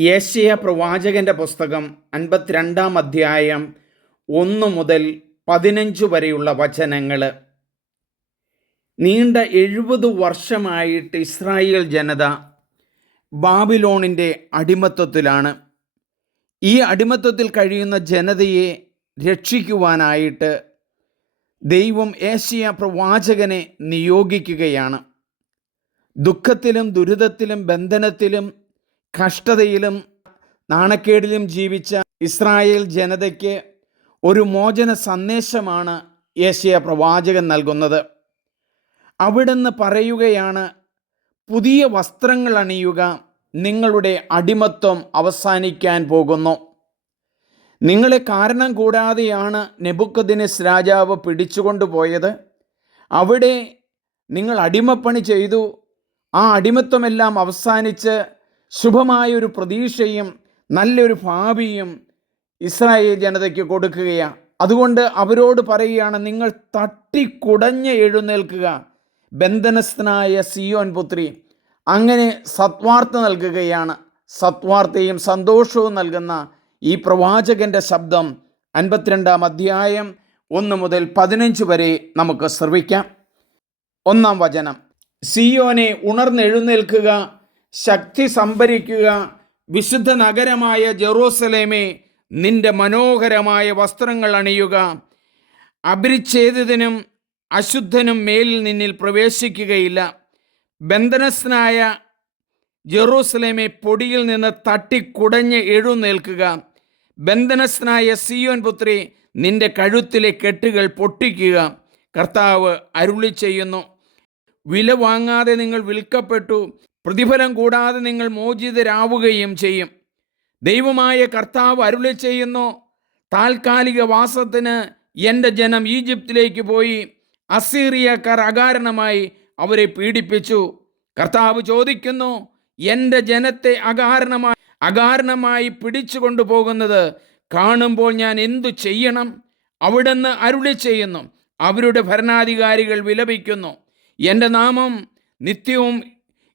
യേശയ പ്രവാചകന്റെ പുസ്തകം അൻപത്തിരണ്ടാം അധ്യായം ഒന്ന് മുതൽ പതിനഞ്ച് വരെയുള്ള വചനങ്ങൾ നീണ്ട എഴുപത് വർഷമായിട്ട് ഇസ്രായേൽ ജനത ബാബിലോണിന്റെ അടിമത്വത്തിലാണ് ഈ അടിമത്വത്തിൽ കഴിയുന്ന ജനതയെ രക്ഷിക്കുവാനായിട്ട് ദൈവം ഏഷ്യ പ്രവാചകനെ നിയോഗിക്കുകയാണ്. ദുഃഖത്തിലും ദുരിതത്തിലും ബന്ധനത്തിലും കഷ്ടതയിലും നാണക്കേടിലും ജീവിച്ച ഇസ്രായേൽ ജനതയ്ക്ക് ഒരു മോചന സന്ദേശമാണ് ഏഷ്യ പ്രവാചകൻ നൽകുന്നത്. അവിടുന്ന് പറയുകയാണ് പുതിയ വസ്ത്രങ്ങൾ അണിയുക നിങ്ങളുടെ അടിമത്വം അവസാനിക്കാൻ പോകുന്നു. നിങ്ങളെ കാരണം കൂടാതെയാണ് നെബുക്കദിനസ് രാജാവ് പിടിച്ചുകൊണ്ടുപോയത് അവിടെ നിങ്ങൾ അടിമപ്പണി ചെയ്തു. ആ അടിമത്വമെല്ലാം അവസാനിച്ച് ശുഭമായൊരു പ്രതീക്ഷയും നല്ലൊരു ഭാവിയും ഇസ്രായേൽ ജനതയ്ക്ക് കൊടുക്കുകയാണ് അതുകൊണ്ട് അവരോട് പറയുകയാണ് നിങ്ങൾ തട്ടിക്കുടഞ്ഞ് എഴുന്നേൽക്കുക ബന്ധനസ്ഥനായ സിയോൻ പുത്രി. അങ്ങനെ സത്വാർത്ത നൽകുകയാണ്. സത്വാർത്തയും സന്തോഷവും നൽകുന്ന ഈ പ്രവാചകന്റെ ശബ്ദം അൻപത്തിരണ്ടാം അധ്യായം ഒന്ന് മുതൽ പതിനഞ്ച് വരെ നമുക്ക് ശ്രവിക്കാം. ഒന്നാം വചനം. സിയോനെ ഉണർന്നെഴുന്നേൽക്കുക ശക്തി സംഭരിക്കുക. വിശുദ്ധ നഗരമായ ജെറൂസലേമേ നിന്റെ മനോഹരമായ വസ്ത്രങ്ങൾ അണിയുക. അപരിച്ഛേദിതനും അശുദ്ധനും മേലിൽ നിന്നിൽ പ്രവേശിക്കുകയില്ല. ബന്ധനസ്ഥനായ ജെറൂസലേമെ പൊടിയിൽ നിന്ന് തട്ടിക്കുടഞ്ഞ് എഴുന്നേൽക്കുക. ബന്ധനസ്ഥനായ സിയോൻ പുത്രി നിന്റെ കഴുത്തിലെ കെട്ടുകൾ പൊട്ടിക്കുക. കർത്താവ് അരുളി ചെയ്യുന്നു വില വാങ്ങാതെ നിങ്ങൾ വിൽക്കപ്പെട്ടു. പ്രതിഫലം കൂടാതെ നിങ്ങൾ മോചിതരാവുകയും ചെയ്യും. ദൈവമായ കർത്താവ് അരുളി ചെയ്യുന്നു താൽക്കാലിക വാസത്തിന് എന്റെ ജനം ഈജിപ്തിലേക്ക് പോയി അസീറിയക്കാർ അകാരണമായി അവരെ പീഡിപ്പിച്ചു. കർത്താവ് ചോദിക്കുന്നു എന്റെ ജനത്തെ അകാരണമായി അകാരണമായി പിടിച്ചു കൊണ്ടുപോകുന്നത് കാണുമ്പോൾ ഞാൻ എന്തു ചെയ്യണം? അവിടുന്ന് അരുളി ചെയ്യുന്നു അവരുടെ ഭരണാധികാരികൾ വിലപിക്കുന്നു. എന്റെ നാമം നിത്യവും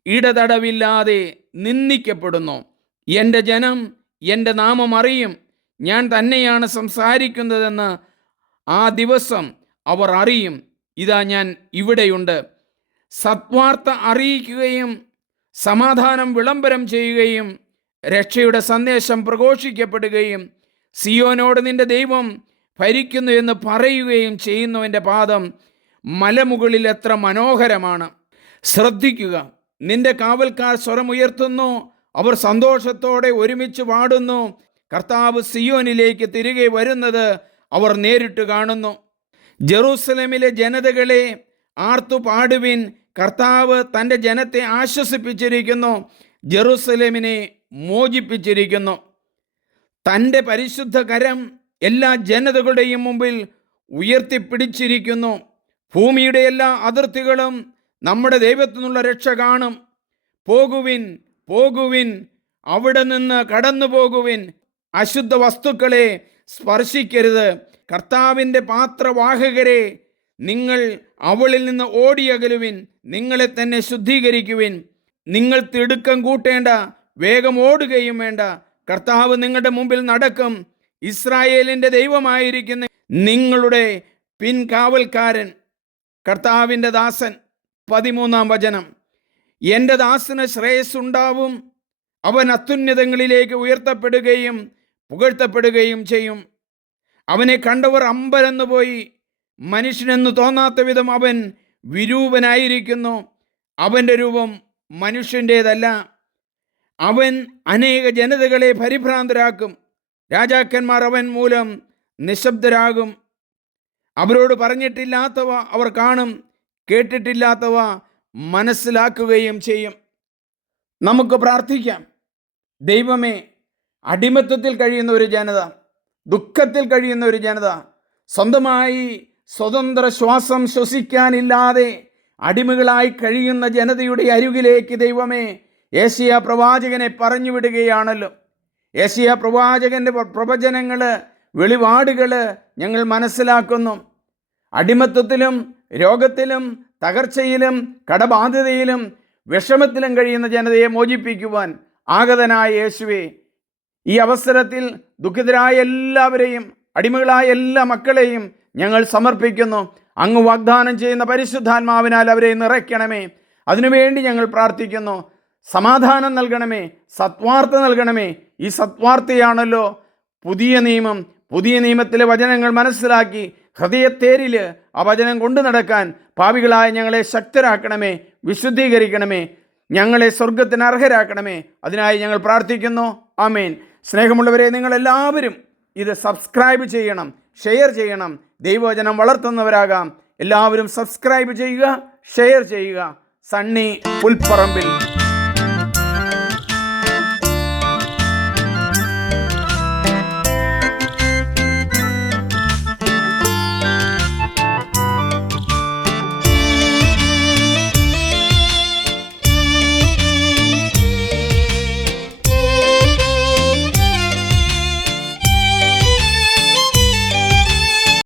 ഇടതടവില്ലാതെ നിന്ദിക്കപ്പെടുന്നു. എന്റെ ജനം എന്റെ നാമം അറിയും. ഞാൻ തന്നെയാണ് സംസാരിക്കുന്നതെന്ന് ആ ദിവസം അവർ അറിയും. ഇതാ ഞാൻ ഇവിടെയുണ്ട്. സത്വാർത്ത അറിയിക്കുകയും സമാധാനം വിളംബരം ചെയ്യുകയും രക്ഷയുടെ സന്ദേശം പ്രഘോഷിക്കപ്പെടുകയും സിയോനോട് നിന്റെ ദൈവം ഭരിക്കുന്നു എന്ന് പറയുകയും ചെയ്യുന്നവന്റെ പാദം മലമുകളിൽ എത്ര മനോഹരമാണ്. ശ്രദ്ധിക്കുക. നിന്റെ കാവൽക്കാർ സ്വരമുയർത്തുന്നു അവർ സന്തോഷത്തോടെ ഒരുമിച്ച് പാടുന്നു കർത്താവ് സിയോനിലേക്ക് തിരികെ വരുന്നത് അവർ നേരിട്ട് കാണുന്നു. ജെറൂസലമിലെ ജനതകളെ ആർത്തു പാടുവിൻ. കർത്താവ് തന്റെ ജനത്തെ ആശ്വസിപ്പിച്ചിരിക്കുന്നു. ജെറൂസലേമിനെ മോചിപ്പിച്ചിരിക്കുന്നു. തന്റെ പരിശുദ്ധ കരം എല്ലാ ജനതകളുടെയും മുമ്പിൽ ഉയർത്തിപ്പിടിച്ചിരിക്കുന്നു. ഭൂമിയുടെ എല്ലാ അതിർത്തികളും നമ്മുടെ ദൈവത്തു നിന്നുള്ള രക്ഷ കാണും. പോകുവിൻ പോകുവിൻ അവിടെ നിന്ന് കടന്നു പോകുവിൻ. അശുദ്ധ വസ്തുക്കളെ സ്പർശിക്കരുത്. കർത്താവിന്റെ പാത്രവാഹകരെ നിങ്ങൾ അവളിൽ നിന്ന് ഓടിയകലുവിൻ. നിങ്ങളെ തന്നെ ശുദ്ധീകരിക്കുവിൻ. നിങ്ങൾ തിടുക്കം കൂട്ടേണ്ട വേഗം ഓടുകയും വേണ്ട. കർത്താവ് നിങ്ങളുടെ മുമ്പിൽ നടക്കും. ഇസ്രായേലിന്റെ ദൈവമായിരിക്കുന്ന നിങ്ങളുടെ പിൻകാവൽക്കാരൻ കർത്താവിന്റെ ദാസൻ. പതിമൂന്നാം വചനം. എന്റെ ദാസന് ശ്രേയസ്സുണ്ടാവും. അവൻ അത്യുന്നതങ്ങളിലേക്ക് ഉയർത്തപ്പെടുകയും പുകഴ്ത്തപ്പെടുകയും ചെയ്യും. അവനെ കണ്ടവർ അമ്പരന്ന് പോയി. മനുഷ്യനെന്ന് തോന്നാത്ത വിധം അവൻ വിരൂപനായിരിക്കുന്നു. അവന്റെ രൂപം മനുഷ്യന്റേതല്ല അവൻ അനേക ജനതകളെ പരിഭ്രാന്തരാക്കും. രാജാക്കന്മാർ അവൻ മൂലം നിശബ്ദരാകും. അവരോട് പറഞ്ഞിട്ടില്ലാത്തവ അവർ കാണും. കേട്ടിട്ടില്ലാത്തവ മനസ്സിലാക്കുകയും ചെയ്യും. നമുക്ക് പ്രാർത്ഥിക്കാം. ദൈവമേ അടിമത്വത്തിൽ കഴിയുന്ന ഒരു ജനത ദുഃഖത്തിൽ കഴിയുന്ന ഒരു ജനത സ്വന്തമായി സ്വതന്ത്ര ശ്വാസം ശ്വസിക്കാനില്ലാതെ അടിമകളായി കഴിയുന്ന ജനതയുടെ അരികിലേക്ക് ദൈവമേ ഏഷ്യ പ്രവാചകനെ പറഞ്ഞു വിടുകയാണല്ലോ ഏഷ്യ പ്രവാചകന്റെ പ്രവചനങ്ങൾ വെളിപാടുകൾ ഞങ്ങൾ മനസ്സിലാക്കുന്നു. അടിമത്വത്തിലും രോഗത്തിലും തകർച്ചയിലും കടബാധ്യതയിലും വിഷമത്തിലും കഴിയുന്ന ജനതയെ മോചിപ്പിക്കുവാൻ ആഗതനായ യേശുവെ ഈ അവസരത്തിൽ ദുഃഖിതരായ എല്ലാവരെയും അടിമകളായ എല്ലാ മക്കളെയും ഞങ്ങൾ സമർപ്പിക്കുന്നു. അങ്ങ് വാഗ്ദാനം ചെയ്യുന്ന പരിശുദ്ധാത്മാവിനാൽ അവരെ നിറയ്ക്കണമേ. അതിനുവേണ്ടി ഞങ്ങൾ പ്രാർത്ഥിക്കുന്നു. സമാധാനം നൽകണമേ. സത്വാർത്ഥ നൽകണമേ. ഈ സത്വാർത്ഥയാണല്ലോ പുതിയ നിയമം. പുതിയ നിയമത്തിലെ വചനങ്ങൾ മനസ്സിലാക്കി ഹൃദയത്തേരിൽ ആ വചനം കൊണ്ടു നടക്കാൻ പാവികളായ ഞങ്ങളെ ശക്തരാക്കണമേ വിശുദ്ധീകരിക്കണമേ ഞങ്ങളെ സ്വർഗത്തിന് അർഹരാക്കണമേ. അതിനായി ഞങ്ങൾ പ്രാർത്ഥിക്കുന്നു. ആമേൻ. സ്നേഹമുള്ളവരെ നിങ്ങളെല്ലാവരും ഇത് സബ്സ്ക്രൈബ് ചെയ്യണം ഷെയർ ചെയ്യണം. ദൈവവചനം വളർത്തുന്നവരാകാം. എല്ലാവരും സബ്സ്ക്രൈബ് ചെയ്യുക ഷെയർ ചെയ്യുക. സണ്ണി പുൽപ്പറമ്പിൽ.